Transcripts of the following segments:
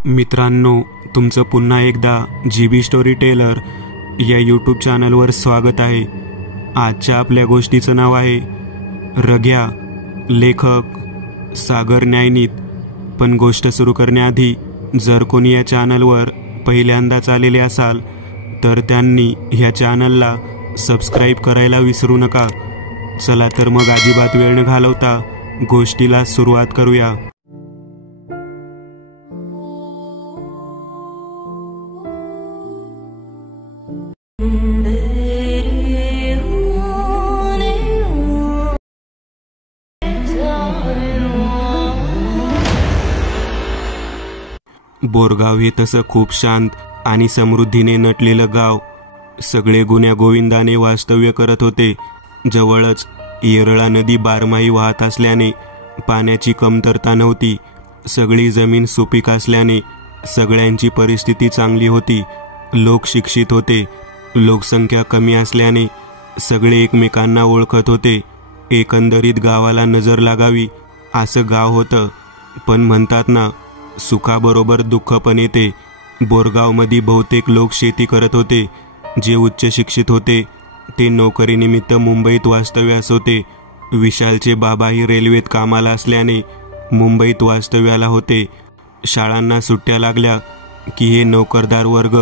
मित्रांनो, तुमचं पुन्हा एकदा GB स्टोरी टेलर या यूट्यूब चॅनलवर स्वागत आहे। आजच्या आपल्या गोष्टीचं नाव आहे रग्या, लेखक सागर न्यायनीत। पण गोष्ट सुरू करण्याआधी जर कोणी या चॅनलवर पहिल्यांदाच आलेले असाल तर त्यांनी ह्या चॅनलला सबस्क्राईब करायला विसरू नका। चला तर मग अजिबात वेळ न घालवता गोष्टीला सुरुवात करूया। बोरगाव हे तसं खूप शांत आणि समृद्धीने नटलेलं गाव। सगळे गुण्या गोविंदाने वास्तव्य करत होते। जवळच येरळा नदी बारमाही वाहत असल्याने पाण्याची कमतरता नव्हती। सगळी जमीन सुपीक असल्याने सगळ्यांची परिस्थिती चांगली होती। लोक शिक्षित होते। लोकसंख्या कमी असल्याने सगळे एकमेकांना ओळखत होते। एकंदरीत गावाला नजर लागावी असं गाव होतं। पण म्हणतात ना, सुखाबरोबर दुःख पण येते। बोरगावमध्ये बहुतेक लोक शेती करत होते। जे उच्च शिक्षित होते ते नोकरीनिमित्त मुंबईत वास्तव्यास होते। विशालचे बाबाही रेल्वेत कामाला असल्याने मुंबईत वास्तव्याला होते। शाळांना सुट्ट्या लागल्या की हे नोकरदार वर्ग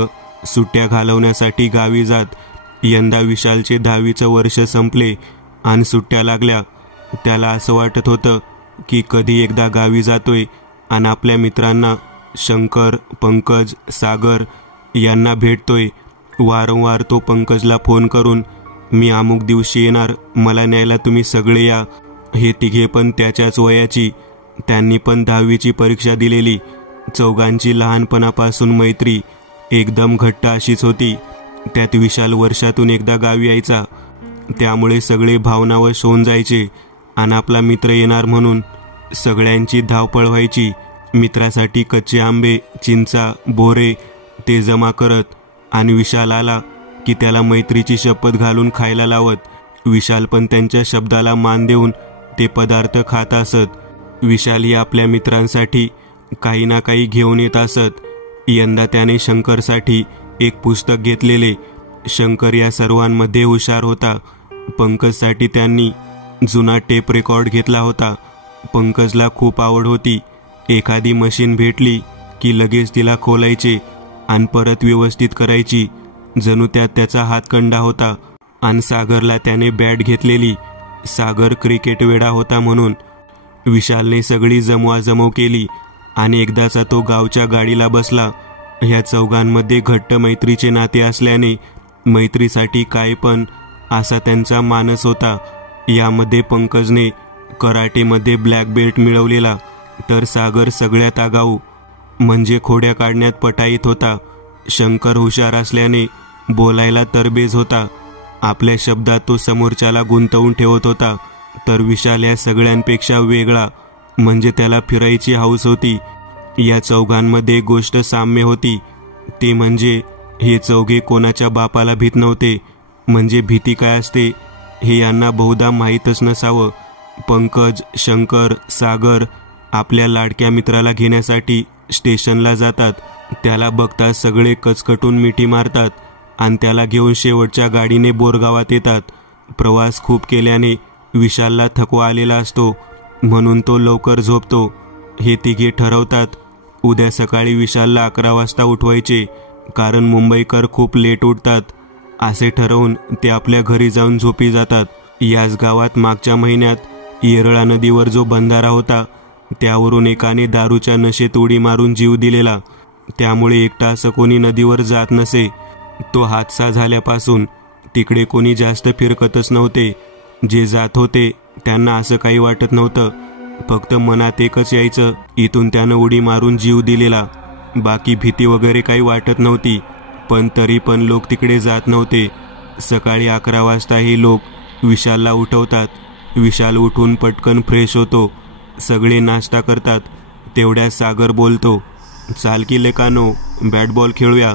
सुट्ट्या घालवण्यासाठी गावी जात। यंदा विशालचे 10वीचं वर्ष संपले आणि सुट्ट्या लागल्या। त्याला असं वाटत होतं की कधी एकदा गावी जातोय आणि आपल्या मित्रांना शंकर, पंकज, सागर यांना भेटतोय। वारंवार तो पंकजला फोन करून मी अमुक दिवशी येणार, मला न्यायला तुम्ही सगळे या। हे तिघे पण त्याच्याच वयाची। त्यांनी पण 10वीची परीक्षा दिलेली। चौघांची लहानपणापासून मैत्री एकदम घट्ट अशीच होती। त्यात विशाल वर्षातून एकदा गावी यायचा, त्यामुळे सगळे भावनावश होऊन जायचे आणि आपला मित्र येणार म्हणून सगळ्यांची धावपळ व्हायची। मित्रासाठी कच्चे आंबे, चिंचा, बोरे ते जमा करत आणि विशाल आला की त्याला मैत्रीची शपथ घालून खायला लावत। विशाल पण त्यांच्या शब्दाला मान देऊन ते पदार्थ खात असत। विशाल ही आपल्या मित्रांसाठी काही ना काही घेऊन येत असत। यंदा त्याने शंकरसाठी एक पुस्तक घेतलेले। शंकर या सर्वांमध्ये हुशार होता। पंकजसाठी त्यांनी जुना टेप रेकॉर्ड घेतला होता। पंकजला खूप आवड होती। एखादी मशीन भेटली की लगेच तिला खोलायचे आणि परत व्यवस्थित करायची, जणू त्यात त्याचा हातखंडा होता। आणि सागरला त्याने बॅट घेतलेली। सागर क्रिकेट वेडा होता म्हणून विशालने सगळी जमवाजमव केली आणि एकदाचा तो गावच्या गाडीला बसला। ह्या चौघांमध्ये घट्ट मैत्रीचे नाते असल्याने मैत्रीसाठी काय पण असा त्यांचा मानस होता। यामध्ये पंकजने कराटेमध्ये ब्लॅक बेल्ट मिळवलेला, तर सागर सगळ्यात आगाऊ म्हणजे खोड्या काढण्यात पटाईत होता। शंकर हुशार असल्याने बोलायला तरबेज होता। आपल्या शब्दात तो समोरच्याला गुंतवून ठेवत होता। तर विशाल या सगळ्यांपेक्षा वेगळा म्हणजे त्याला फिरायची हौस होती। या चौघांमध्ये एक गोष्ट साम्य होती, ते म्हणजे हे चौघे कोणाच्या बापाला भीत नव्हते। म्हणजे भीती काय असते हे यांना बहुधा माहीतच नसावं। पंकज, शंकर, सागर आपल्या लाडक्या मित्राला घेण्यासाठी स्टेशनला जातात। त्याला बघता सगळे कचकटून मिठी मारतात आणि त्याला घेऊन शेवटच्या गाडीने बोरगावात येतात। प्रवास खूप केल्याने विशालला थकवा आलेला असतो, म्हणून तो लवकर झोपतो। हे तिघे ठरवतात उद्या सकाळी विशालला 11 वाजता उठवायचे, कारण मुंबईकर खूप लेट उठतात। असे ठरवून ते आपल्या घरी जाऊन झोपी जातात। याच गावात मागच्या महिन्यात येरळा नदीवर जो बंधारा होता त्यावरून एकाने दारूच्या नशेत उडी मारून जीव दिलेला। त्यामुळे एकटा असं कोणी नदीवर जात नसे। तो हादसा झाल्यापासून तिकडे कोणी जास्त फिरकतच नव्हते। जे जात होते त्यांना असं काही वाटत नव्हतं, फक्त मनात एकच यायचं, इथून त्यानं उडी मारून जीव दिलेला। बाकी भीती वगैरे काही वाटत नव्हती, पण तरी पण लोक तिकडे जात नव्हते। सकाळी 11 वाजता हे लोक विशालला उठवतात। विशाल उठून पटकन फ्रेश होतो। सगळे नाश्ता करतात। तेवढ्या सागर बोलतो, चाल की लेकानो, बॅट बॉल खेळूया,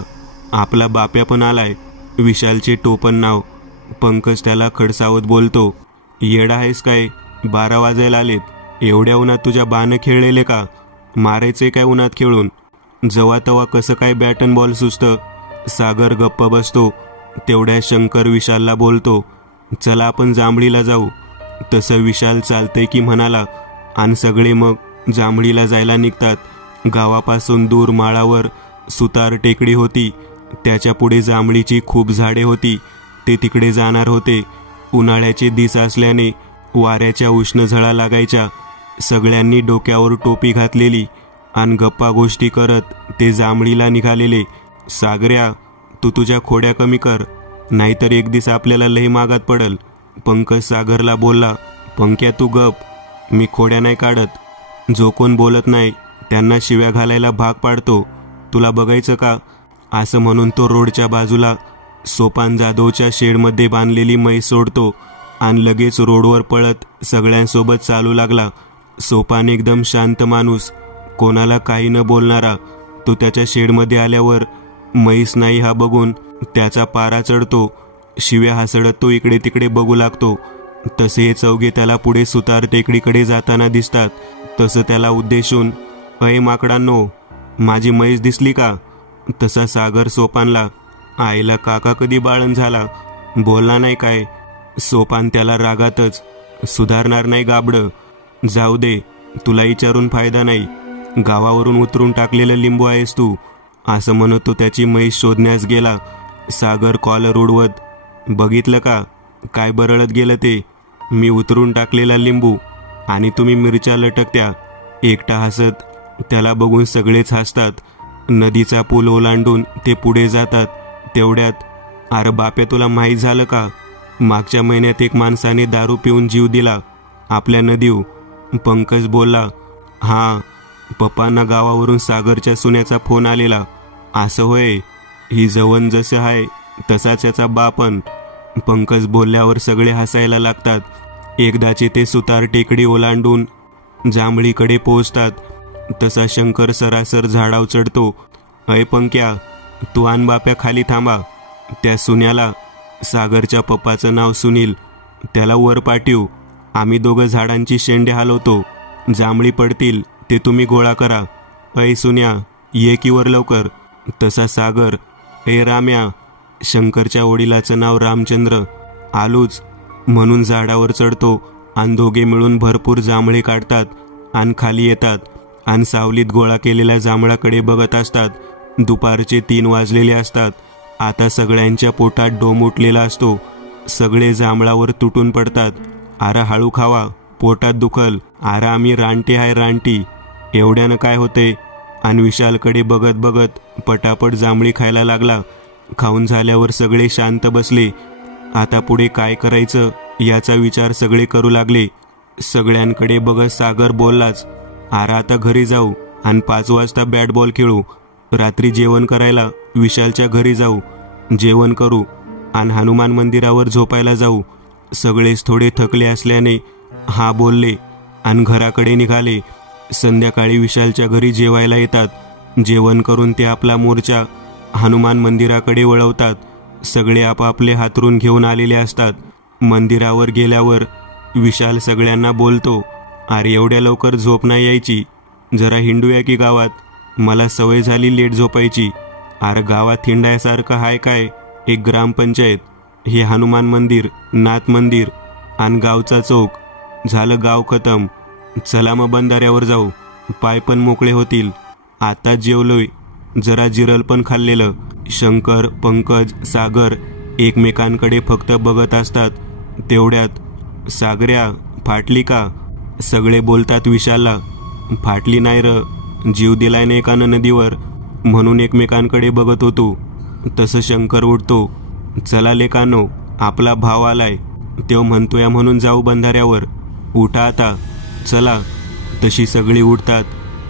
आपला बाप्या पण आलाय। विशालचे टोपण नाव। पंकज त्याला खडसावत बोलतो, येडा आहेस काय, 12 वाजायला आलेत, एवढ्या उन्हात तुझ्या बानं खेळलेले का, मारायचे काय उन्हात खेळून। जवा तवा कसं काय बॅटन बॉल सुचतं. सागर गप्प बसतो. तेवढ्या शंकर विशालला बोलतो, चला आपण जांभळीला जाऊ. तसं विशाल चालतंय की म्हणाला आणि सगळे मग जांभळीला जायला निघतात. गावापासून दूर माळावर सुतार टेकडी होती. त्याच्या पुढे जांभळीची खूप झाडे होती. ते तिकडे जाणार होते. उन्हाळ्याचे दिस असल्याने वाऱ्याच्या उष्ण झळा लागायच्या. सगळ्यांनी डोक्यावर टोपी घातलेली आणि गप्पा गोष्टी करत ते जांभळीला निघालेले. सागऱ्या, तू तुझ्या खोड्या कमी कर, नाहीतर एक दिस आपल्याला लई मागात पडल. पंकज सागरला बोलला, पंक्या तू गप, मी खोड्या नाही काढत. जो कोण बोलत नाही त्यांना शिव्या घालायला भाग पाडतो. तुला बघायचं का? असं म्हणून तो रोडच्या बाजूला सोपान जाधवच्या शेडमध्ये बांधलेली म्हैस सोडतो आणि लगेच रोडवर पळत सगळ्यांसोबत चालू लागला. सोपान एकदम शांत माणूस, कोणाला काही न बोलणारा. तो त्याच्या शेडमध्ये आल्यावर म्हैस नाही हा बघून त्याचा पारा चढतो. शिव्या हसडत तो इकडे तिकडे बघू लागतो. तसे हे चौघे त्याला पुढे सुतार टेकडीकडे जाताना दिसतात. तसं त्याला उद्देशून, अय माकडांनो, माझी म्हैस दिसली का? तसा सागर सोपानला, आईला काका कधी बाळण झाला, बोलला नाही काय? सोपान त्याला रागातच, सुधारणार नाही गाबडं, जाऊ दे, तुला विचारून फायदा नाही, गावावरून उतरून टाकलेलं लिंबू आहेस तू, असं म्हणत तो त्याची म्हैस शोधण्यास गेला. सागर कॉलर उडवत, बघितलं का काय बरळत गेलं ते? मी उतरून टाकलेला लिंबू आणि तुम्ही मिरच्या लटकत्या. एकटा हसत त्याला बघून सगळेच हसतात. नदीचा पूल ओलांडून ते पुढे जातात. तेवढ्यात, अरे बाप्या, तुला माहीत झालं का? मागच्या महिन्यात एक माणसाने दारू पिऊन जीव दिला आपल्या नदीव. पंकज बोलला, हां, पप्पांना गावावरून सागरच्या सुन्याचा फोन आलेला. असं होय, ही जवन जसं आहे तसाच याचा बापन. पंकज बोलल्यावर सगळे हसायला लागतात. एकदाचे ते सुतार टेकडी ओलांडून जांभळीकडे पोहोचतात. तसा शंकर सरासर झाडाव चढतो. अय पंक्या, तू आण बाप्या खाली थांबा. त्या सुन्याला, सागरच्या पप्पाचं नाव सुनील, त्याला वर पाठवू. आम्ही दोघं झाडांची शेंडे हलवतो. जांभळी पडतील ते तुम्ही गोळा करा. अय सुन्या, ये की वर लवकर. तसा सागर, ए राम्या, शंकरच्या वडिलाचं नाव रामचंद्र, आलूच म्हणून झाडावर चढतो आणि दोघे मिळून भरपूर जांभळे काढतात आणि खाली येतात आणि सावलीत गोळा केलेल्या जांभळाकडे बघत असतात. दुपारचे 3 वाजलेले असतात. आता सगळ्यांच्या पोटात डोम उठलेला असतो. सगळे जांभळावर तुटून पडतात. आरा हळू खावा, पोटात दुखल. आरा आम्ही रानटी आहे रानटी, एवढ्यानं काय होते? आणि विशालकडे बघत बघत पटापट जांभळी खायला लागला. खाऊन झाल्यावर सगळे शांत बसले. आता पुढे काय करायचं याचा विचार सगळे करू लागले. सगळ्यांकडे बघत सागर बोललाच, आरा आता घरी जाऊ आणि 5 वाजता बॅट बॉल खेळू. रात्री जेवण करायला विशालच्या घरी जाऊ, जेवण करू आणि हनुमान मंदिरावर झोपायला जाऊ. सगळेच थोडे थकले असल्याने हा बोलले आणि घराकडे निघाले. संध्याकाळी विशालच्या घरी जेवायला येतात. जेवण करून ते आपला मोर्चा हनुमान मंदिराकडे वळवतात. सगळे आपापले हातरून घेऊन आलेले असतात. मंदिरावर गेल्यावर विशाल सगळ्यांना बोलतो, अरे एवढ्या लवकर झोप नाही यायची, जरा हिंडूया की गावात, मला सवय झाली लेट झोपायची. अरे गावात हिंडायसारखं हाय काय? एक ग्रामपंचायत, हे हनुमान मंदिर, नाथ मंदिर आणि गावचा चौक, झालं गाव खतम. चला मग बंधाऱ्यावर जाऊ, पाय पण मोकळे होतील. आता जेवलोय, जरा जिरल पण खाल्लेलं. शंकर, पंकज, सागर एकमेकांकडे फक्त बघत असतात. तेवढ्यात, सागऱ्या फाटली का? सगळे बोलतात विशालला. फाटली नाही र, जीव दिलाय ना एकानं नदीवर, म्हणून एकमेकांकडे बघत होतो. तसं शंकर उठतो, चला लेकानो, आपला भाव आलाय, तो म्हणतोय म्हणून जाऊ बंधाऱ्यावर, उठा आता, चला. तशी सगळी उठतात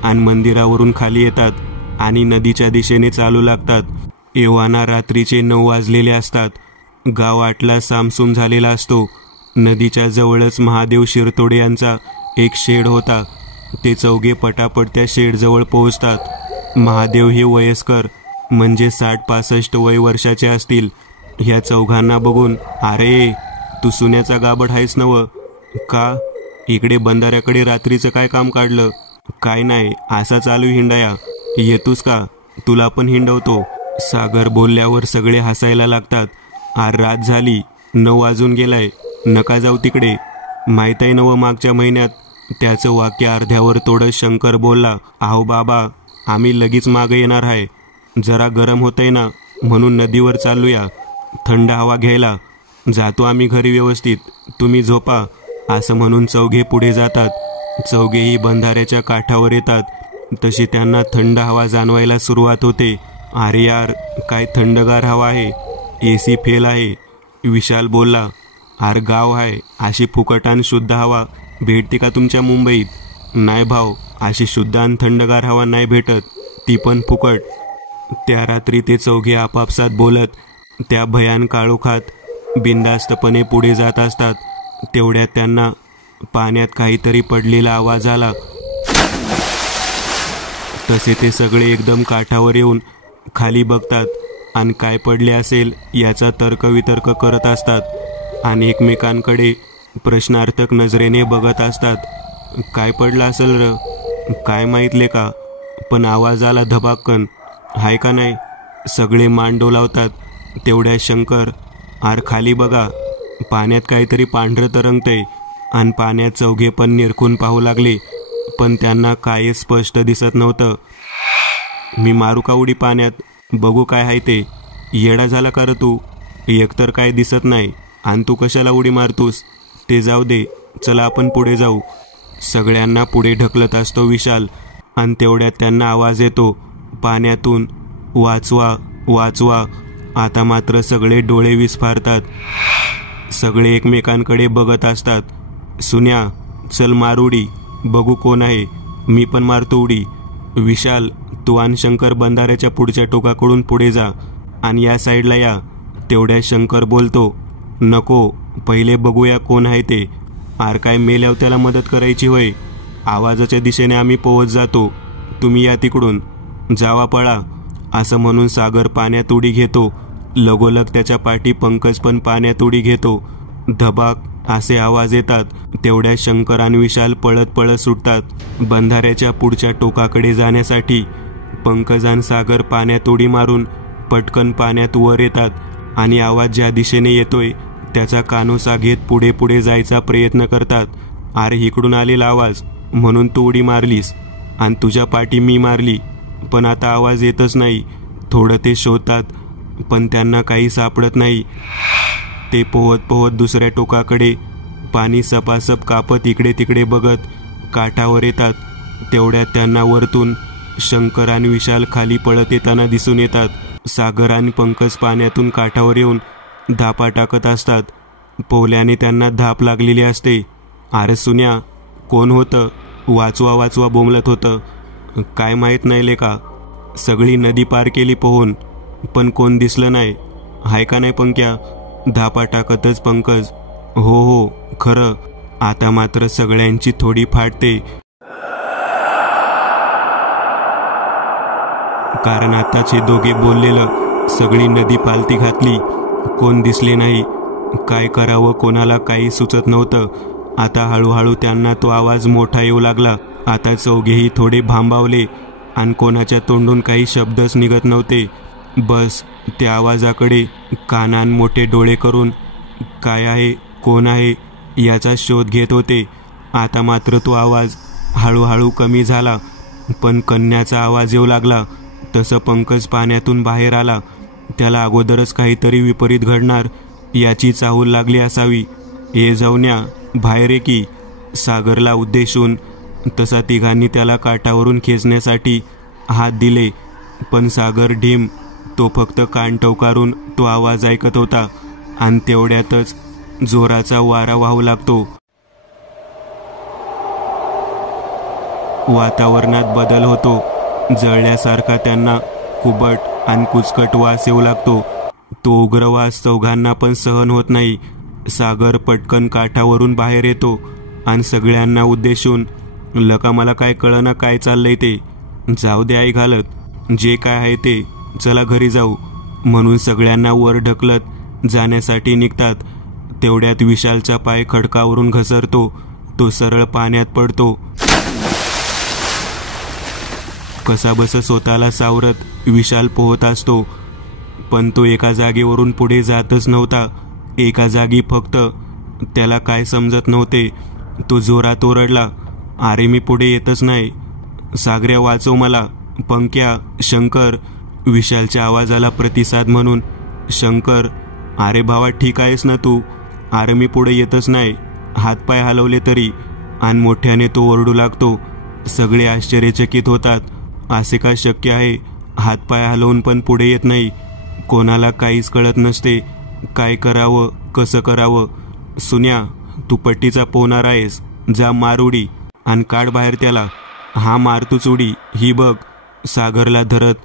आणि मंदिरावरून खाली येतात आणि नदीच्या दिशेने चालू लागतात. एव्हाना रात्रीचे 9 वाजलेले असतात. गाव आटला सामसूम झालेला असतो. नदीच्या जवळच महादेव शिरतोडे यांचा एक शेड होता. ते चौघे पटापट त्या शेडजवळ पोहोचतात. महादेव हे वयस्कर, म्हणजे 60-65 वय वर्षाचे असतील. ह्या चौघांना बघून, अरे तू सुन्याचा गाबड आहेस नव का? इकडे बंधाऱ्याकडे रात्रीचं काय काम काढलं? काय नाही, असा चालू हिंडाया. येतोस का? तुला पण हिंडवतो. सागर बोलल्यावर सगळे हसायला लागतात. आर रात झाली, 9 वाजून गेलाय, नका जाऊ तिकडे. माहीत आहे नवं मागच्या महिन्यात. त्याचं वाक्य अर्ध्यावर तोडत शंकर बोलला, अहो बाबा, आम्ही लगेच मागे येणार आहे. जरा गरम होतंय ना, म्हणून नदीवर चालूया थंड हवा घ्यायला. जातो आम्ही घरी व्यवस्थित, तुम्ही झोपा. असं म्हणून चौघे पुढे जातात. चौघेही बंधाऱ्याच्या काठावर येतात. तशी त्यांना थंड हवा जाणवायला सुरुवात होते. अरे यार, काय थंडगार हवा आहे. AC फेल आहे. विशाल बोलला, आर गाव आहे, अशी फुकट आणि शुद्ध हवा भेटते का तुमच्या मुंबईत? नाही भाऊ, अशी शुद्ध आणि थंडगार हवा नाही भेटत, ती पण फुकट. त्या रात्री ते चौघे आपापसात बोलत त्या भयान काळोखात बिनधास्तपणे पुढे जात असतात. तेवढ्यात त्यांना पाण्यात काहीतरी पडलेला आवाज आला. तसे ते सगळे एकदम काठावर येऊन खाली बघतात आणि काय पडले असेल याचा तर्कवितर्क करत असतात आणि एकमेकांकडे प्रश्नार्थक नजरेने बघत असतात. काय पडलं असेल र? काय माहितले का? पण आवाज आला धबाक्कन, हाय का नाही? सगळे मान डोलावतात. तेवढ्या शंकर, आर खाली बघा, पाण्यात काहीतरी पांढरं तरंगतंय. आणि पाण्यात चौघे पण निरखून पाहू लागले, पण त्यांना काहीच स्पष्ट दिसत नव्हतं. मी मारू का उडी पाण्यात? बघू काय आहे ते. येडा झाला का र तू? एकतर काय दिसत नाही आणि तू कशाला उडी मारतोस? ते जाऊ दे, चला आपण पुढे जाऊ. सगळ्यांना पुढे ढकलत असतो विशाल. आणि तेवढ्यात त्यांना आवाज येतो पाण्यातून, वाचवा वाचवा. आता मात्र सगळे डोळे विस्फारतात. सगळे एकमेकांकडे बघत असतात. सुन्या, चल मार उडी, बघू कोण आहे. मी पण मारतो उडी. विशाल, तू आणि शंकर बंधाऱ्याच्या पुढच्या टोकाकडून पुढे जा आणि या साईडला या. तेवढ्या शंकर बोलतो, नको, पहिले बघूया कोण आहे ते. आर काय मेल्यावर त्याला मदत करायची होय? आवाजाच्या दिशेने आम्ही पोहोच जातो, तुम्ही या तिकडून, जावा पळा. असं म्हणून सागर पाण्यात उडी घेतो. लगोलग त्याच्या पाठी पंकज पण पाण्यात उडी घेतो. धबाक असे आवाज येतात. तेवढ्या शंकर आणि विशाल पळत पळत सुटतात बंधाऱ्याच्या पुढच्या टोकाकडे जाण्यासाठी. पंकज आणि सागर पाण्यात उडी मारून पटकन पाण्यात वर येतात आणि आवाज ज्या दिशेने येतोय त्याचा कानोसा घेत पुढे पुढे जायचा प्रयत्न करतात. अरे इकडून आलेला आवाज, म्हणून तू उडी मारलीस आणि तुझ्या पाठी मी मारली, पण आता आवाज येतच नाही. थोडं ते शोधतात, पण त्यांना काही सापडत नाही. ते पोहत पोहत दुसऱ्या टोकाकडे पाणी सपासप कापत इकडे तिकडे बघत काठावर येतात. तेवढ्यात त्यांना वरतून शंकर आणि विशाल खाली पळत येताना दिसून येतात. सागर आणि पंकज पाण्यातून काठावर येऊन धापा टाकत असतात. पोहल्याने त्यांना धाप लागलेली असते. अरे सुन्या, कोण होतं? वाचवा वाचवा बोंबलत होतं. काय माहीत नाही लेका, सगळी नदी पार केली पोहून, पण कोण दिसलं नाही, हाय का नाही पंक्या? धापा टाकतच पंकज, हो हो खरं. आता मात्र सगळ्यांची थोडी फाटते, कारण आताचे दोघे बोललेलं सगळी नदी पालती घातली. कोण दिसले नाही. काय करावं कोणाला काही सुचत नव्हतं. आता हळूहळू त्यांना तो आवाज मोठा येऊ लागला. आता चौघेही थोडे भांबावले आणि कोणाच्या तोंडून काही शब्दच निघत नव्हते. बस त्या आवाजाकडे कानान मोठे डोळे करून काय आहे, कोण आहे याचा शोध घेत होते. आता मात्र तो आवाज हळूहळू कमी झाला, पण कन्याचा आवाज येऊ लागला. तसं पंकज पाण्यातून बाहेर आला. त्याला अगोदरच काहीतरी विपरीत घडणार याची चाहूल लागली असावी. ए जाऊन्या, बाहेर ये की, सागरला उद्देशून. तसा तिघांनी त्याला काठावरून खेचण्यासाठी हात दिले, पण सागर ढीम. तो फक्त कान टवकारून तो आवाज ऐकत होता आणि तेवढ्यातच जोराचा वारा वाहू लागतो. वातावरणात बदल होतो. जळल्यासारखा त्यांना कुबट आणि कुचकट वास येऊ लागतो. तो उग्र वास चौघांना पण सहन होत नाही. सागर पटकन काठावरून बाहेर येतो आणि सगळ्यांना उद्देशून, लका मला काय कळना काय चाललंय ते. जाऊ दे आई घालत, जे काय आहे ते, चला घरी जाऊ, म्हणून सगळ्यांना वर ढकलत जाण्यासाठी निघतात. तेवढ्यात विशालचा पाय खडकावरून घसरतो. तो सरळ पाण्यात पडतो. कसाबस स्वतःला सावरत विशाल पोहत असतो, पण तो एका जागेवरून पुढे जातच नव्हता. एका जागी फक्त. त्याला काय समजत नव्हते. तो जोरात ओरडला, अरे मी पुढे येतच नाही. सागऱ्या वाचव मला. पंक्या, शंकर. विशालच्या आवाजाला प्रतिसाद म्हणून शंकर, अरे भावा ठीक आहेस ना तू? अरे मी पुढे येतच नाही. हातपाय हलवले तरी. आणि मोठ्याने तो ओरडू लागतो. सगळे आश्चर्यचकित होतात. असे का शक्य आहे? हातपाय हलवून पण पुढे येत नाही. कोणाला काहीच कळत नसते. काय करावं, कसं करावं. सुन्या, तू पट्टीचा पोहणार आहेस. जा मार उडी आणि काढ बाहेर त्याला. हा मार तूच उडी. ही बघ. सागरला धरत,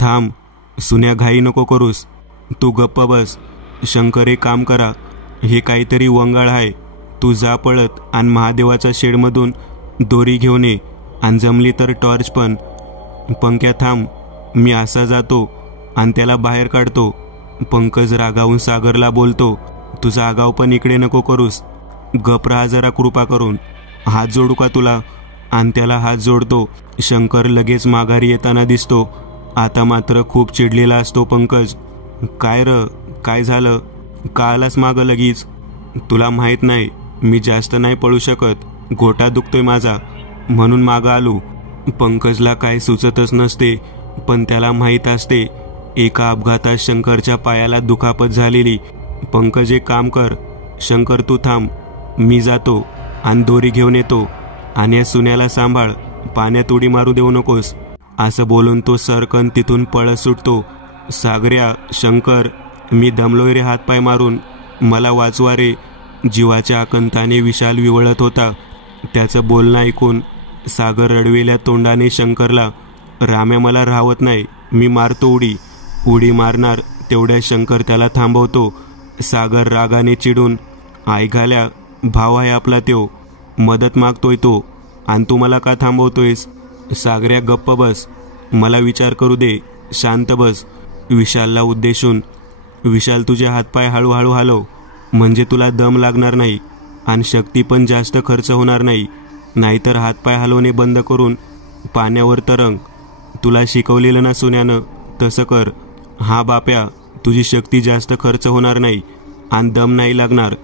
थांब सुन्या, घाई नको करूस. तू गप्प बस. शंकर एक काम करा, हे काहीतरी वंगाळ आहे. तू जा पळत आणि महादेवाच्या शेडमधून दोरी घेऊन ये आणि जमली तर टॉर्च पण. पंक्या थांब, मी असा जातो आणि त्याला बाहेर काढतो. पंकज रागावून सागरला बोलतो, तुझा आगाव पण इकडे नको करूस. गप राहा जरा कृपा करून. हात जोडू का तुला? आणि त्याला हात जोडतो. शंकर लगेच माघारी येताना दिसतो. आता मात्र खूप चिडलेला असतो पंकज. काय र, काय झालं? का आलास मागं लगीच? तुला माहीत नाही, मी जास्त नाही पळू शकत. गोटा दुखतोय माझा, म्हणून मागं आलो. पंकजला काय सुचतच नसते, पण त्याला माहीत असते एका अपघातात शंकरच्या पायाला दुखापत झालेली. पंकज एक काम कर, शंकर तू थांब, मी जातो आणि दोरी घेऊन येतो. आणि या सुन्याला सांभाळ, पाण्यात उडी मारू देऊ नकोस. असं बोलून तो सरकन तिथून पळत सुटतो. सागऱ्या, शंकर, मी दमलोय रे हातपाय मारून, मला वाचवा रे. जीवाच्या आकंताने विशाल विवळत होता. त्याचं बोलणं ऐकून सागर रडवेल्या तोंडाने शंकरला, राम्या मला राहवत नाही, मी मारतो उडी. उडी मारणार तेवढ्या शंकर त्याला थांबवतो. सागर रागाने चिडून, आई घाल्या, भाव आहे आपला त्यो, मदत मागतोय तो, आणि तू मला का थांबवतोयस? सागऱ्या गप्प बस, मला विचार करू दे, शांत बस. विशालला उद्देशून, विशाल तुझे हातपाय हळूहळू हलव, म्हणजे तुला दम लागणार नाही आणि शक्ती पण जास्त खर्च होणार नाही. नाहीतर हातपाय हलवणे बंद करून पाण्यावर तरंग. तुला शिकवलेलं ना सुन्यानं, तसं कर. हा बाप्या, तुझी शक्ती जास्त खर्च होणार नाही आणि दम नाही लागणार.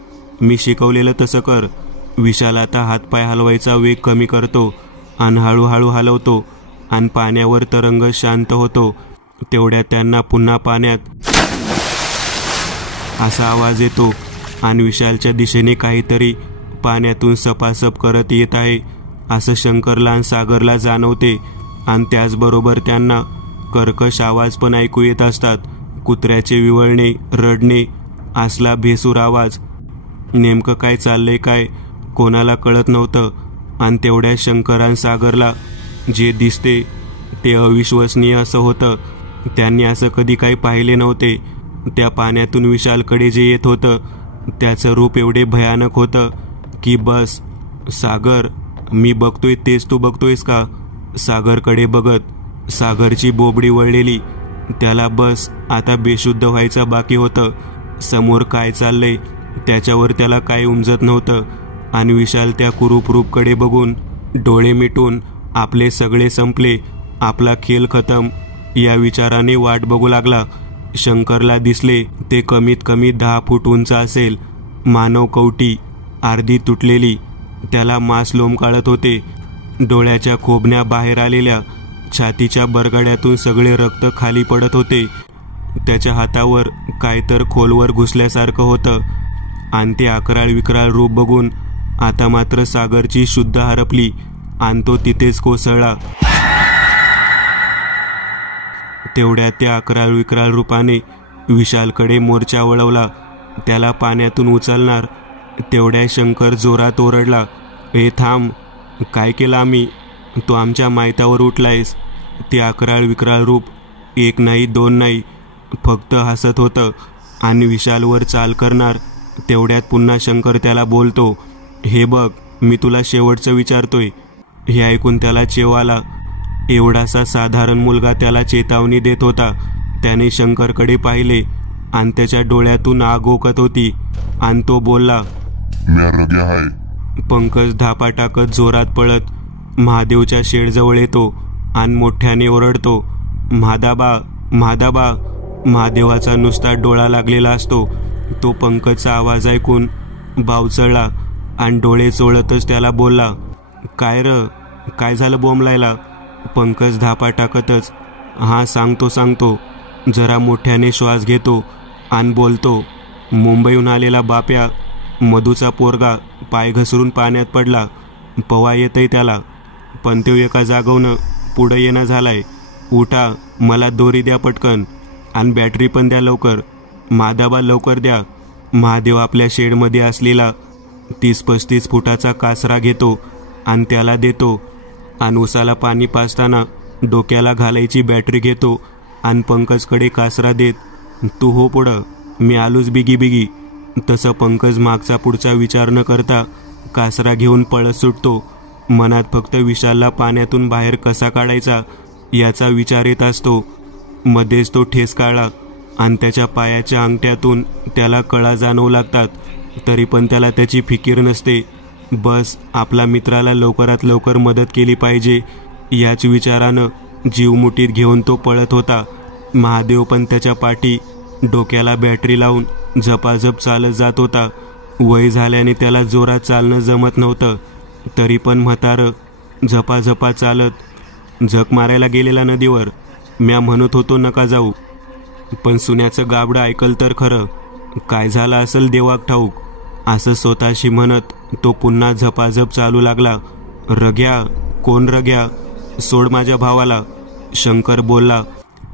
मी शिकवलेलं तसं कर. विशाल आता हातपाय हलवायचा वेग कमी करतो आणि हळूहळू हलवतो आणि पाण्यावर तरंग शांत होतो. तेवढ्यात त्यांना पुन्हा पाण्यात असा आवाज येतो आणि विशालच्या दिशेने काहीतरी पाण्यातून सपासप करत येत आहे असं शंकरला आणि सागरला जाणवते. आणि त्याचबरोबर त्यांना कर्कश आवाज पण ऐकू येत असतात. कुत्र्याचे विवळणे, रडणे, असला भेसूर आवाज. नेमकं काय चाललंय काय कोणाला कळत नव्हतं. आणि तेवढ्या शंकर आणि सागरला जे दिसते ते अविश्वसनीय असं होतं. त्यांनी असं कधी काही पाहिले नव्हते. त्या पाण्यातून विशालकडे जे येत होतं त्याचं रूप एवढे भयानक होतं की बस. सागर, मी बघतोय तेच तू बघतोयस का? सागरकडे बघत सागरची बोबडी वळलेली. त्याला बस आता बेशुद्ध व्हायचं बाकी होतं. समोर काय चाललंय त्याच्यावर त्याला काय उमजत नव्हतं. आणि विशाल त्या कुरूप रूपकडे बघून डोळे मिटून आपले सगळे संपले, आपला खेळ खतम या विचाराने वाट बघू लागला. शंकरला दिसले ते कमीत कमी 10 फूट उंच असेल. मानव कवटी अर्धी तुटलेली, त्याला मांस लोंबकाळत होते. डोळ्याच्या खोबण्या बाहेर आलेल्या, छातीच्या बरगड्यातून सगळे रक्त खाली पडत होते. त्याच्या हातावर काय तर खोलवर घुसल्यासारखं होतं. आणि ते अकराळ विक्राळ रूप बघून आता मात्र सागरची शुद्ध हरपली आणि तो तिथेच कोसळला. तेवढ्यात त्या अकराळ विक्राळ रूपाने विशालकडे मोर्चा वळवला. त्याला पाण्यातून उचलणार तेवढ्या शंकर जोरात ओरडला, ए थांब, काय केलं आम्ही? तू आमच्या मायतावर उठलायस. ते अकराळ विक्राळ रूप एक नाही दोन नाही, फक्त हसत होतं आणि विशालवर चाल करणार. तेवढ्यात पुन्हा शंकर त्याला बोलतो, हे बघ, मी तुला शेवटचं विचारतोय. हे ऐकून त्याला चेव आला. एवढासा साधारण मुलगा त्याला चेतावणी देत होता. त्याने शंकरकडे पाहिले आणि त्याच्या डोळ्यातून आग ओकत होती आणि तो बोलला, मी रग्या आहे. पंकज धापा टाकत जोरात पळत महादेवच्या शेडजवळ येतो. आणि मोठ्याने ओरडतो, म्हादाबा म्हादाबा. महादेवाचा नुसता डोळा लागलेला असतो. तो पंकजचा आवाज ऐकून बावचळला आणि डोळे चोळतच त्याला बोलला, काय र, काय झालं बोंबलायला? पंकज धापा टाकतच, हां सांगतो. जरा मोठ्याने श्वास घेतो आणि बोलतो, मुंबईहून आलेला बाप्या, मधूचा पोरगा पाय घसरून पाण्यात पडला. पवा येतंय त्याला, पण तो एका जागवनं पुढं येणं झालाय. उठा, मला दोरी द्या पटकन आणि बॅटरी पण द्या लवकर. मादाबा लवकर द्या. महादेव आपल्या शेडमध्ये असलेला 30-35 फुटाचा कासरा घेतो आणि त्याला देतो आणि उसाला पाणी पाजताना डोक्याला घालायची बॅटरी घेतो आणि पंकजकडे कासरा देत, तू हो पुढं, मी आलोच बिगी. तसं पंकज मागचा पुढचा विचार न करता कासरा घेऊन पळत सुटतो. मनात फक्त विशालला पाण्यातून बाहेर कसा काढायचा याचा विचार येत असतो. मध्येच तो ठेस काढला आणि त्याच्या पायाच्या अंगठ्यातून त्याला कळा जाणवू लागतात. तरी पण त्याला त्याची फिकीर नसते. बस आपला मित्राला लवकरात लवकर मदत केली पाहिजे याच विचारानं जीव मुठीत घेऊन तो पळत होता. महादेव पण त्याच्या पाठी डोक्याला बॅटरी लावून झपाझप चालत जात होता. वय झाल्याने त्याला जोरात चालणं जमत नव्हतं. तरी पण म्हातारं झपाझपा चालत झक मारायला गेलेला नदीवर. म्या म्हणत होतो नका जाऊ, पण सुन्याचं गाबडं ऐकल तर खरं. काय झालं असेल देवाक ठाऊक, असं स्वतःशी म्हणत तो पुन्हा झपाझप चालू लागला. रग्या, कोण रग्या? सोड माझ्या भावाला, शंकर बोलला.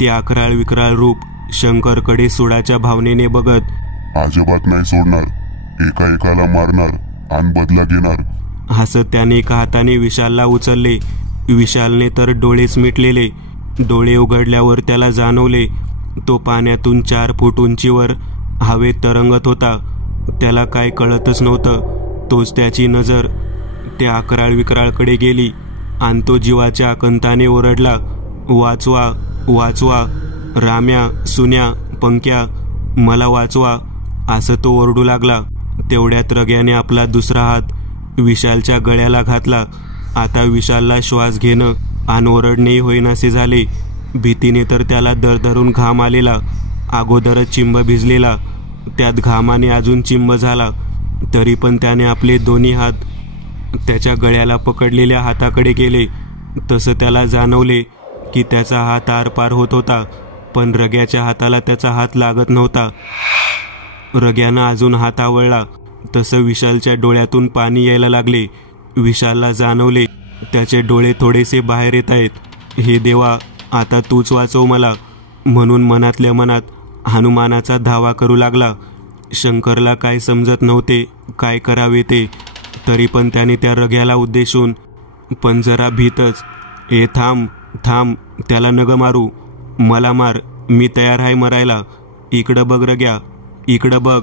ते अकराळ विकराळ रूप शंकरकडे सुडाच्या भावनेने बघत, अजिबात नाही सोडणार, एकाला मारणार आणि बदला घेणार. हसत त्याने एका हाताने विशालला उचलले. विशालने तर डोळेच मिटलेले. डोळे उघडल्यावर त्याला जाणवले तो पाण्यातून 4 फूट उंचीवर हवेत तरंगत होता. त्याला काय कळतच नव्हतं. तोच त्याची नजर त्या अकराळ विकराळकडे गेली आणि तो जीवाच्या आकंताने ओरडला, वाचवा वाचवा, राम्या, सुन्या, पंक्या, मला वाचवा, असं तो ओरडू लागला. तेवढ्यात रग्याने आपला दुसरा हात विशालच्या गळ्याला घातला. आता विशालला श्वास घेणं आणि ओरडणेही होईनासे झाले. भीतीने तर त्याला दरदरून घाम आलेला. अगोदरच चिंब भिजलेला, त्यात घामाने अजून चिंब झाला. तरी पण त्याने आपले दोन्ही हात त्याच्या गळ्याला पकडलेल्या हाताकडे केले. तसं त्याला जाणवले की त्याचा हात आरपार होत होता, पण रग्याच्या हाताला त्याचा हात लागत नव्हता. रग्यानं अजून हात आवळला तसं विशालच्या डोळ्यातून पाणी यायला लागले. विशालला जाणवले त्याचे डोळे थोडेसे बाहेर येत आहेत. हे देवा, आता तूच वाचव मला, म्हणून मनातल्या मनात हनुमानाचा धावा करू लागला. शंकरला काय समजत नव्हते काय करावे ते. तरी पण त्याने त्या रग्याला उद्देशून, पण जरा भीतच, ए थांब थांब, त्याला नग मारू, मला मार, मी तयार आहे मरायला. इकडं बघ रग्या, इकडं बघ.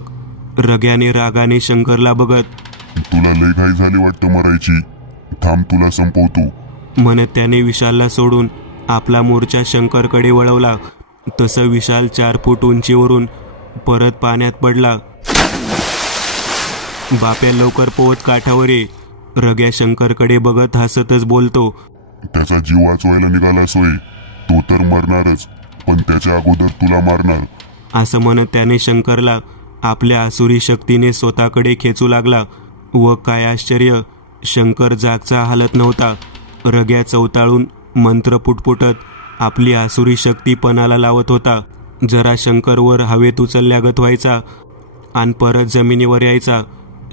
रग्याने रागाने शंकरला बघत, तुला लय घाई झाली वाटतं मरायची, थांब तुला संपवतो, म्हणत त्याने विशालला सोडून आपला मोर्चा शंकरकडे वळवला. तसं विशाल 4 फूट उंचीवरून परत पाण्यात पडला. बाप्या, लवकर पोहत काठावर ये. रग्या शंकरकडे बघत हसतच बोलतो, त्याचा जीव वाचवायला निघाला सोय, तो तर मरणारच, पण त्याच्या अगोदर तुला मारणार, असं म्हणत त्याने शंकरला आपल्या आसुरी शक्तीने स्वतःकडे खेचू लागला. व काय आश्चर्य, शंकर जागचा हालत नव्हता. रग्या चवताळून मंत्र पुटपुटत आपली आसुरी शक्ती पणाला लावत होता. जरा शंकरवर हवेत उचलल्यागत व्हायचा आणि परत जमिनीवर यायचा.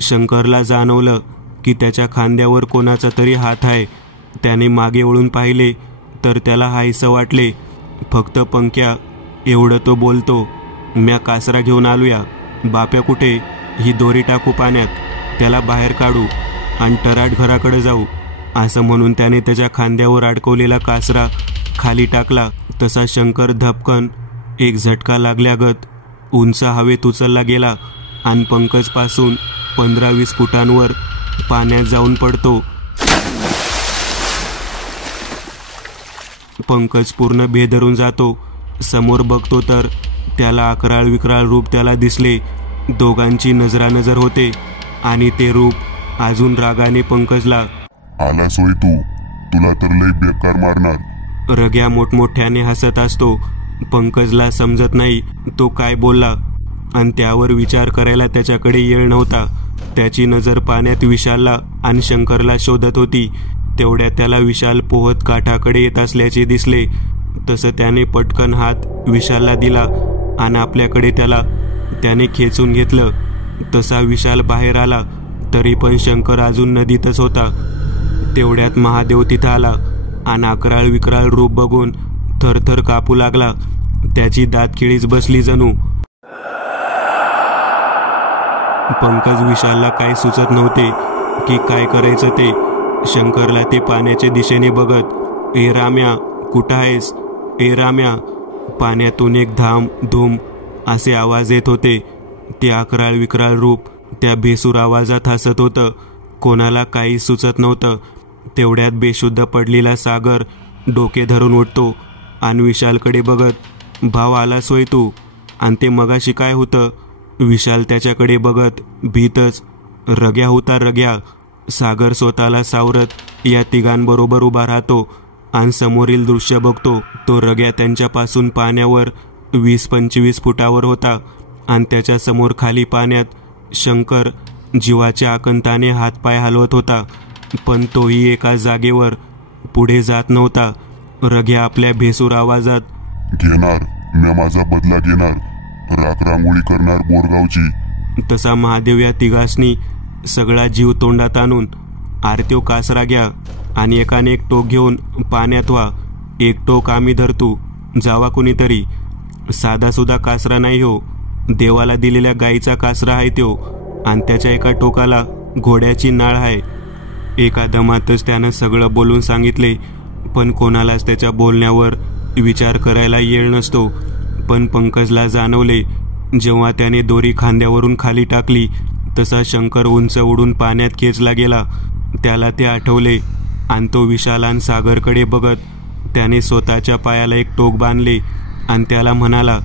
शंकरला जाणवलं की त्याच्या खांद्यावर कोणाचा तरी हात आहे. त्याने मागे वळून पाहिले तर त्याला हायसं वाटले. फक्त पंक्या, एवढं तो बोलतो. म्या कासरा घेऊन आलूया. बाप्या कुठे? ही दोरी टाकू पाण्यात, त्याला बाहेर काढू आणि टराट घराकडे जाऊ, असं म्हणून त्याने त्याच्या खांद्यावर अडकवलेला कासरा खाली टाकला. तसा शंकर धपकन एक झटका लागल्यागत उंच हवेत उचलला गेला आणि पंकजपासून 15-20 फुटांवर पाण्यात जाऊन पडतो. पंकज पूर्ण बेधरून जातो. समोर बघतो तर त्याला अकराळ विकराळ रूप त्याला दिसले. दोघांची नजरानजर होते आणि ते रूप अजून रागाने पंकजला, आला सोय तू, तुला तर लय बेकार मारणार, रग्या मोठमोठ्याने हसत असतो. पंकजला समजत नाही तो काय बोलला, आणि त्यावर विचार करायला त्याच्याकडे येळ नव्हता. त्याची नजर पाण्यात विशालला आणि शंकरला शोधत होती. तेवढ्या त्याला विशाल पोहत काठाकडे येत असल्याचे दिसले. तसं त्याने पटकन हात विशालला दिला आणि आपल्याकडे त्याने खेचून घेतलं. तसा विशाल बाहेर आला तरी पण शंकर अजून नदीतच होता. तेवढ्यात महादेव तिथं आला आणि अकराळ विक्राळ रूप बघून थरथर कापू लागला. त्याची दातखिळीच बसली जणू. पंकज विशालला काही सुचत नव्हते की काय करायचं ते. शंकरला ते पाण्याच्या दिशेने बघत, ए राम्या कुठं आहेस, ए राम्या. पाण्यातून एक धाम धूम असे आवाज येत होते. ते अकराळ विक्राळ रूप त्या बेसूर आवाजात हसत होतं. कोणाला काही सुचत नव्हतं. तेवढ्यात बेशुद्ध पडलेला सागर डोके धरून उठतो आणि विशालकडे बघत, भाव आलास होय तू, आणि ते मगाशी काय होतं. विशाल त्याच्याकडे बघत भीतच, रग्या होता रग्या. सागर स्वतःला सावरत या तिघांबरोबर उभा राहतो आणि समोरील दृश्य बघतो. तो रग्या त्यांच्यापासून पाण्यावर 20-25 फुटावर होता आणि त्याच्या समोर खाली पाण्यात शंकर जीवाच्या आकंताने हातपाय हलवत होता, पण तोही एका जागेवर पुढे जात नव्हता. रग्या आपल्या भेसूर आवाजात, घेणार मी माझा बदला घेणार, राख रांगोळी करणार बोरगावची. तसा महादेव या तिघांनी सगळा जीव तोंडात आणून, आरत्यो कासरा घ्या आणि एकाने एक टोक घेऊन पाण्यात व्हा. एक टोक आम्ही धरतो, जावा कुणीतरी. साधा सुद्धा कासरा नाही हो, देवाला दिलेल्या गाईचा कासरा आहे तो, आणि त्याच्या एका टोकाला घोड्याची नाळ आहे. एका दमातच त्यानं सगळं बोलून सांगितले, पण कोणालाच त्याच्या बोलण्यावर विचार करायला येळ नसतो. पण पंकजला जाणवले, जेव्हा त्याने दोरी खांद्यावरून खाली टाकली तसा शंकर उंच उडून पाण्यात खेचला गेला. त्याला ते आठवले आणि तो विशाल आणि सागरकडे बघत त्याने स्वतःच्या पायाला एक टोक बांधले आणि त्याला म्हणाला,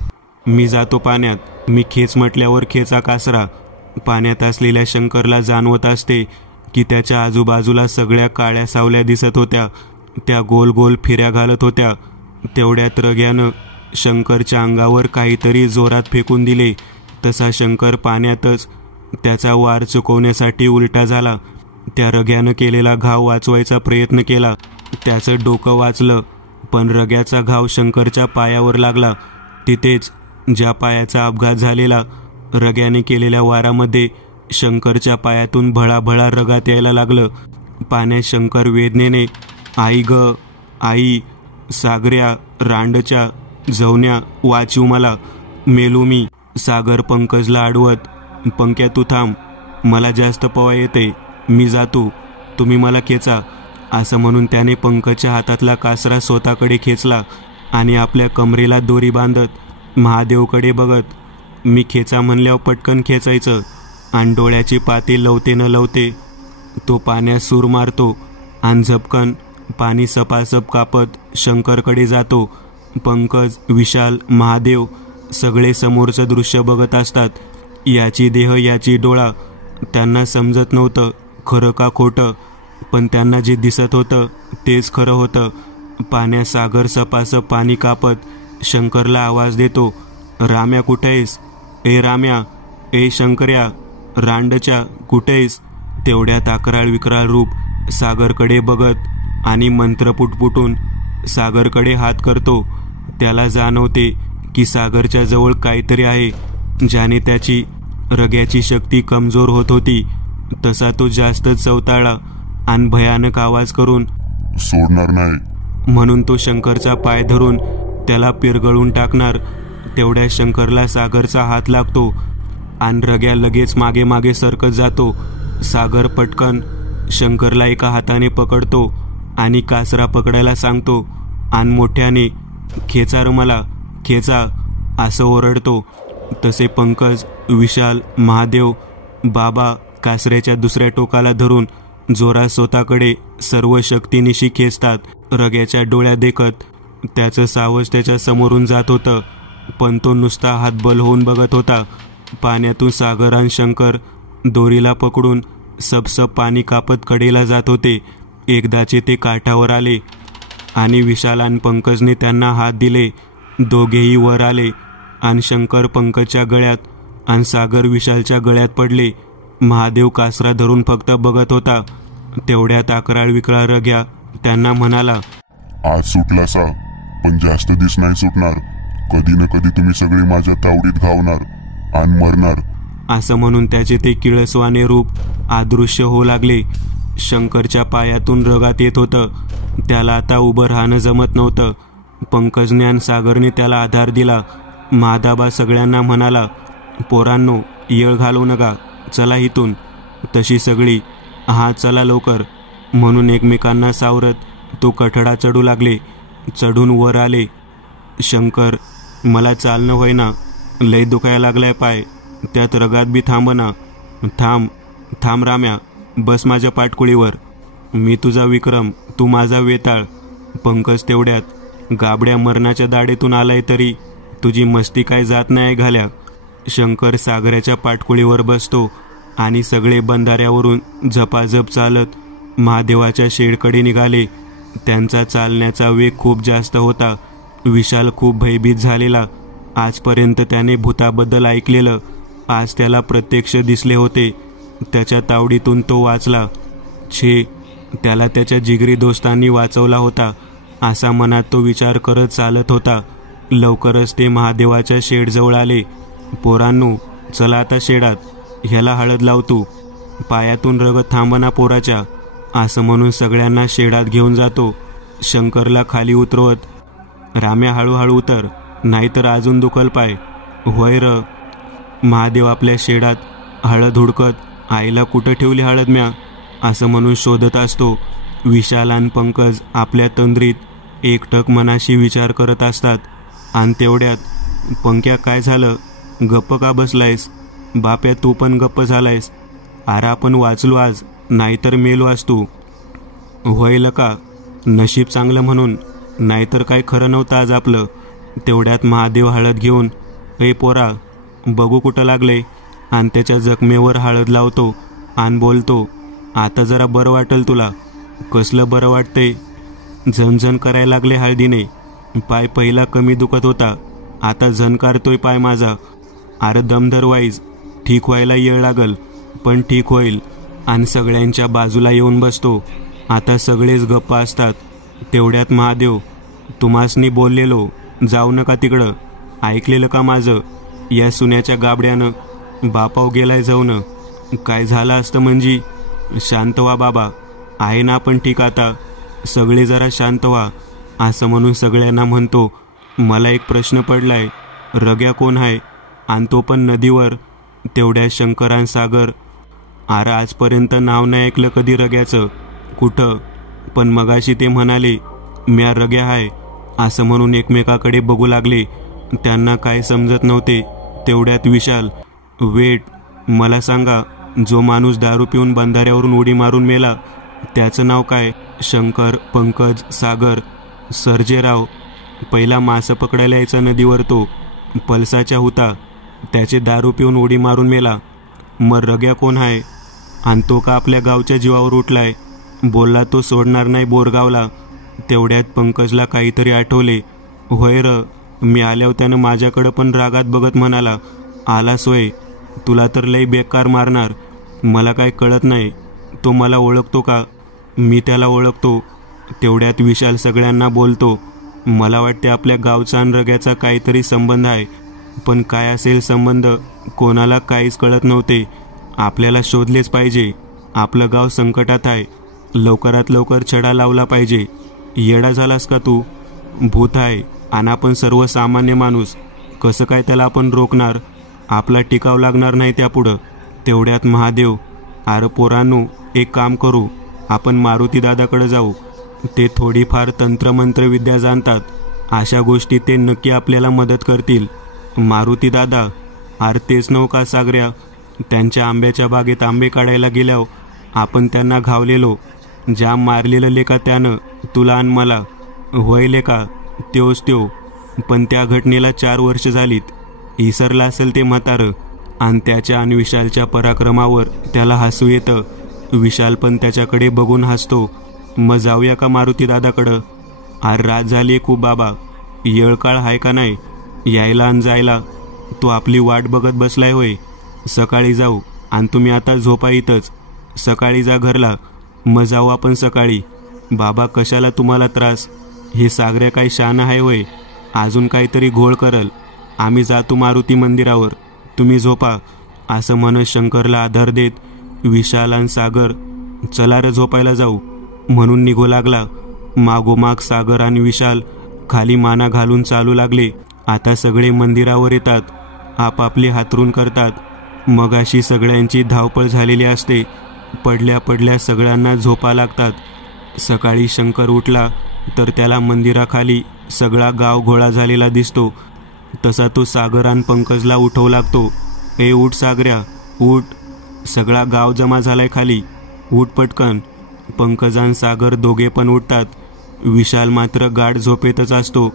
मी जातो पाण्यात, मी खेच म्हटल्यावर खेचा कासरा. पाण्यात असलेल्या शंकरला जाणवत असते की त्याच्या आजूबाजूला सगळ्या काळ्या सावल्या दिसत होत्या. त्या गोल गोल फिऱ्या घालत होत्या. तेवढ्यात रग्यानं शंकरच्या अंगावर काहीतरी जोरात फेकून दिले. तसा शंकर पाण्यातच त्याचा वार चुकवण्यासाठी उलटा झाला. त्या रग्यानं केलेला घाव वाचवायचा प्रयत्न केला. त्याचं डोकं वाचलं, पण रग्याचा घाव शंकरच्या पायावर लागला. तिथेच ज्या पायाचा अपघात झालेला, रग्याने केलेल्या वारामध्ये शंकरच्या पायातून भळाभळा रगात यायला लागलं. पाण्यात शंकर वेदनेने, आई ग आई, सागऱ्या, रांडच्या, जवण्या, वाचू मला, मेलू मी. सागर पंकजला अडवत, पंक्या तू थांब, मला जास्त पवा येते, मी जातो, तुम्ही मला खेचा, असं म्हणून त्याने पंकजच्या हातातला कासरा स्वतःकडे खेचला आणि आपल्या कमरेला दोरी बांधत महादेवकडे बघत, मी खेचा म्हणल्यावर पटकन खेचायचं. आणि डोळ्याची पाती लवते न लवते तो पाण्यात सूर मारतो आणि झपकन पाणी सपासप कापत शंकरकडे जातो. पंकज, विशाल, महादेव सगळे समोरचं दृश्य बघत असतात. याची देह याची डोळा. त्यांना समजत नव्हतं खरं का खोटं, पण त्यांना जे दिसत होतं तेच खरं होतं. पाण्यात सागर सपासप पाणी कापत शंकरला आवाज देतो, राम्या कुठेस, ए राम्या, ए शंकर्या, रांडच्या कुठेस. तेवढ्यात अकराळ विक्राळ रूप सागरकडे बघत आणि मंत्र पुटपुटून सागरकडे हात करतो. त्याला जाणवते की सागरच्या जवळ काहीतरी आहे ज्याने त्याची रग्याची शक्ती कमजोर होत होती. तसा तो जास्त चवताळा आणि भयानक आवाज करून, सोडणार नाही, म्हणून तो शंकरचा पाय धरून त्याला पिरगळून टाकणार. तेवढ्या शंकरला सागरचा हात लागतो आणि रग्या लगेच मागे मागे सरकत जातो. सागर पटकन शंकरला एका हाताने पकडतो आणि कासरा पकडायला सांगतो आणि मोठ्याने, खेचा र मला, खेचा, असं ओरडतो. तसे पंकज, विशाल, महादेव, बाबा कासऱ्याच्या दुसऱ्या टोकाला धरून जोरात स्वतःकडे सर्व शक्तीनिशी खेचतात. रग्याच्या डोळ्यात देखत त्याचं सावज त्याच्या समोरून जात होतं, पण तो नुसता हातबल होऊन बघत होता. पाण्यातून सागर आणि शंकर दोरीला पकडून सबसब पाणी कापत कडेला जात होते. एकदाचे ते काठावर आले आणि विशाल आणि पंकजने त्यांना हात दिले. दोघेही वर आले आणि शंकर पंकजच्या गळ्यात आणि सागर विशालच्या गळ्यात पडले. महादेव कासरा धरून फक्त बघत होता. तेवढ्यात अकराळ विकराळ रग्या त्यांना म्हणाला, आज सुटलासा, पण जास्त दिस नाही सुटणार. कधी ना कधी तुम्ही सगळे माझ्या तावडीत घावणार आणि मरणार. असं म्हणून त्याचे ते किळसवाने रूप अदृश्य होऊ लागले. शंकरच्या पायातून रगात येत होतं. त्याला आता उभं राहणं जमत नव्हतं. पंकजने आणि सागरने त्याला आधार दिला. महादाबा सगळ्यांना म्हणाला, पोरांनो, येळ घालवू नका, चला इथून. तशी सगळी, हा चला लवकर म्हणून एकमेकांना सावरत तो कठडा चढू लागले. चढून वर आले. शंकर, मला चालणं होईना, लय दुखायला लागलाय पाय, त्यात रगात बी थांबना. थांब थांब राम्या, बस माझ्या पाटकुळीवर. मी तुझा विक्रम, तू माझा वेताळ. पंकज तेवढ्यात, गाबड्या मरणाच्या दाढेतून आलाय तरी तुझी मस्ती काय जात नाही घाल्या. शंकर सागराच्या पाटकुळीवर बसतो आणि सगळे बंधाऱ्यावरून झपाझप चालत महादेवाच्या शेडकडे निघाले. त्यांचा चालण्याचा वेग खूप जास्त होता. विशाल खूप भयभीत झालेला. आजपर्यंत त्याने भूताबद्दल ऐकलेलं, आज त्याला प्रत्यक्ष दिसले होते. त्याच्या तावडीतून तो वाचला. छे, त्याला त्याच्या जिगरी दोस्तांनी वाचवला होता, असा मनात तो विचार करत चालत होता. लवकरच ते महादेवाच्या शेडजवळ आले. पोरांनो, चला आता शेडात, ह्याला हळद लावतो. पायातून रगत थांबना पोराच्या, असं म्हणून सगळ्यांना शेडात घेऊन जातो. शंकरला खाली उतरवत, राम्या हळूहळू उतर, नाहीतर अजून दुखल पाय. होय र. महादेव आपल्या शेडात हळद हुडकत, आईला कुठं ठेवली हळद म्या, असं म्हणून शोधत असतो. विशाल आणि पंकज आपल्या तंद्रीत एकटक मनाशी विचार करत असतात. आणि तेवढ्यात, पंक्या काय झालं, गप्प का बसलायस? बाप्या तू पण गप्प झालायस? अरे आपण वाचलो आज, नाहीतर मेलो असतो. होईल का, नशीब चांगलं म्हणून, नाहीतर काय खरं नव्हतं आज आपलं. तेवढ्यात महादेव हळद घेऊन, ए पोरा, बघू कुठं लागले, आणि त्याच्या जखमेवर हळद लावतो आणि बोलतो, आता जरा बरं वाटेल तुला. कसलं बरं वाटतंय? झणझण करायला लागले हळदीने. पाय पहिला कमी दुखत होता, आता झणकारतोय पाय माझा. अरे दमधर वाईज, ठीक व्हायला येळ लागल, पण ठीक होईल. आणि सगळ्यांच्या बाजूला येऊन बसतो. आता सगळेच गप्प असतात. तेवढ्यात महादेव, तुम्हासनी बोललेलो, जाऊ नका तिकडं, ऐकलेलं का माझं? या सुन्याच्या गाबड्यानं बापाव गेलाय जाऊन. काय झालं असतं म्हणजे? शांत व्हा बाबा, आहे ना आपण ठीक आता, सगळे जरा शांत व्हा, असं म्हणून सगळ्यांना म्हणतो. मला एक प्रश्न पडलाय, रग्या कोण आहे? आणि तो पण नदीवर. तेवढ्या शंकरान सागर, अरे आजपर्यंत नाव नाही ऐकलं कधी रग्याचं. कुठं? पण मगाशी ते म्हणाले, म्या रग्या आहे, असं म्हणून एकमेकाकडे बघू लागले. त्यांना काय समजत नव्हते. तेवढ्यात विशाल, वेट, मला सांगा, जो माणूस दारू पिऊन बंधाऱ्यावरून उडी मारून मेला, त्याचं नाव काय? शंकर, पंकज, सागर, सर्जेराव. पहिला मासं पकडायला यायचा नदीवर, तो पलसाच्या होता, त्याचे दारू पिऊन उडी मारून मेला. मग रग्या कोण आहे? आणि तो का आपल्या गावच्या जीवावर उठलाय? बोलला तो सोडणार नाही बोरगावला. तेवढ्यात पंकजला काहीतरी आठवले. होय र, मी आल्यावर त्यानं माझ्याकडं पण रागात बघत म्हणाला, आला सोय, तुला तर लई बेकार मारणार. मला काय कळत नाही, तो मला ओळखतो का? मी त्याला ओळखतो. तेवढ्यात विशाल सगळ्यांना बोलतो, मला वाटते आपल्या गावचा आणि रग्याचा काहीतरी संबंध आहे. पण काय असेल संबंध, कोणाला काहीच कळत नव्हते. आपल्याला शोधलेच पाहिजे. आपलं गाव संकटात आहे, लवकरात लवकर छडा लावला पाहिजे. येडा झालास का तू? भूत आहे आणि आपण सर्वसामान्य माणूस, कसं काय त्याला आपण रोखणार? आपला टिकाव लागणार नाही त्यापुढं. तेवढ्यात महादेव, अरे पोरांनो, एक काम करू, आपण मारुती दादाकडे जाऊ. ते थोडीफार तंत्रमंत्र विद्या जाणतात, अशा गोष्टी ते नक्की आपल्याला मदत करतील. मारुती दादा? अरे तेच नव्ह का सागऱ्या, त्यांच्या आंब्याच्या बागेत आंबे काढायला गेल्यावर आपण त्यांना घावलेलो, जाम मारलेलं लेका त्यानं, तुला आणि मला. होय लेका, त्योच त्यो. पण त्या घटनेला 4 वर्ष झालीत. इसरला असेल ते म्हातारं. आणि त्याच्या आणि विशालच्या पराक्रमावर त्याला हसू येतं. विशाल पण त्याच्याकडे बघून हसतो. मग जाऊया का मारुती दादाकडं? आर रात झाली खूप बाबा, येळ काळ हाय का नाही यायला आणि जायला? तू आपली वाट बघत बसलाय होय? सकाळी जाऊ आणि तुम्ही आता झोपा इथंच. सकाळी जा घरला, मग जाऊ आपण सकाळी. बाबा कशाला तुम्हाला त्रास? हे सागऱ्या काही शान आहे होय? अजून काहीतरी घोळ करल. आम्ही जातो मारुती मंदिरावर, तुम्ही झोपा. असं म्हणत शंकरला आधार देत विशाल आणि सागर चला रे झोपायला जाऊ म्हणून निघू लागला. मागोमाग सागर आणि विशाल खाली माना घालून चालू लागले. आता सगळे मंदिरावर येतात, आपापले हातरून करतात. मगाशी सगळ्यांची धावपळ झालेली असते. पडल्या पडल्या सगळ्यांना झोपा लागतात. सकाळी शंकर उठला तर त्याला मंदिराखाली सगळा गाव घोळा झालेला दिसतो. तसा तो सागर आणि पंकजला उठवू लागतो. ए उठ सागऱ्या, उठ, सगळा गाव जमा झालाय खाली, उठ पटकन. पंकज आणि सागर दोघे पण उठतात. विशाल मात्र गाढ झोपेतच असतो.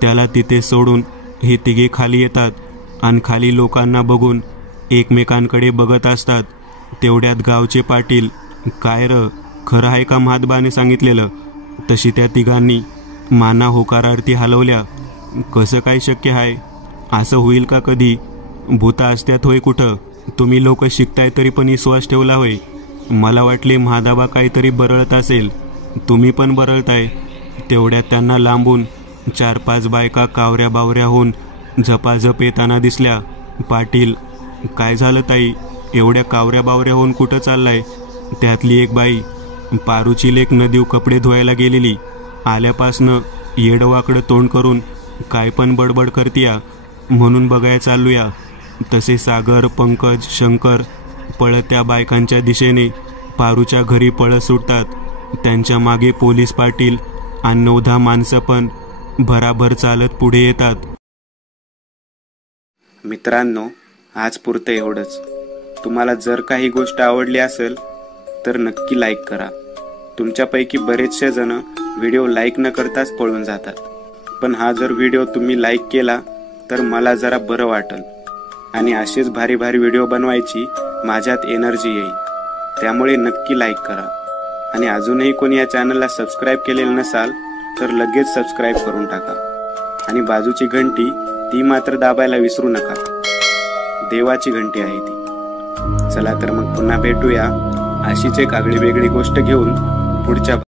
त्याला तिथे सोडून हे तिघे खाली येतात आणि खाली लोकांना बघून एकमेकांकडे बघत असतात. तेवढ्यात गावचे पाटील, काय र, खरं आहे का महात्बाने सांगितलेलं? तशी त्या तिघांनी माना होकारार्थी हलवल्या. कसं काय शक्य आहे? असं होईल का कधी? भूता असत्यात होय कुठं? तुम्ही लोक शिकताय तरी पण विश्वास ठेवला होय? मला वाटले महादाबा काहीतरी बरळत असेल, तुम्ही पण बरळताय. तेवढ्यात त्यांना लांबून 4-5 बायका कावऱ्या बावऱ्या होऊन झपाझप येताना दिसल्या. पाटील, काय झालं ताई? एवढ्या कावऱ्या बावऱ्या होऊन कुठं चाललाय? त्यातली एक बाई, पारूची लेक नदीव कपडे धुवायला गेलेली, आल्यापासनं येडवाकडं तोंड करून काय पण बडबड करतीया म्हणून बघाय चालूया. तसे सागर, पंकज, शंकर पळत त्या बायकांच्या दिशेने पारूच्या घरी पळत सुटतात. त्यांच्या मागे पोलीस पाटील आणि 9-10 माणसं पण भराभर चालत पुढे येतात. मित्रांनो, आज पुरतं एवढंच. तुम्हाला जर काही गोष्ट आवडली असेल तर नक्की लाईक करा. तुमच्यापैकी बरेचसे जण व्हिडिओ लाईक न करताच पळून जातात, पण हा जर व्हिडिओ तुम्ही लाईक केला तर मला जरा बरं वाटेल आणि असेच भारी भारी व्हिडिओ बनवायची माझ्यात एनर्जी येईल. त्यामुळे नक्की लाईक करा. आणि अजूनही कोणी या चॅनलला सबस्क्राईब केलेलं नसाल तर लगेच सबस्क्राईब करून टाका. आणि बाजूची घंटी ती मात्र दाबायला विसरू नका, देवाची घंटी आहे ती. चला तर मग पुन्हा भेटूया अशीच एक आगळी वेगळी गोष्ट घेऊन पुढच्या